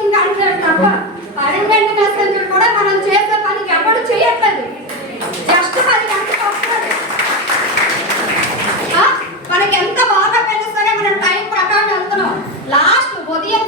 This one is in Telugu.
కోచింగ్ అంటారు తప్ప పర్మనెంట్ మెసేంజర్ కూడా మనం చేసే పనికి ఎవరు చేయట్లేదు. జస్ట్ 10 గంటలకు వస్తారు. మనకి ఎంత బాగా పోయినా సరే మనం టైం ప్రకారం వెళ్తున్నాం. లాస్ట్ ఉదయం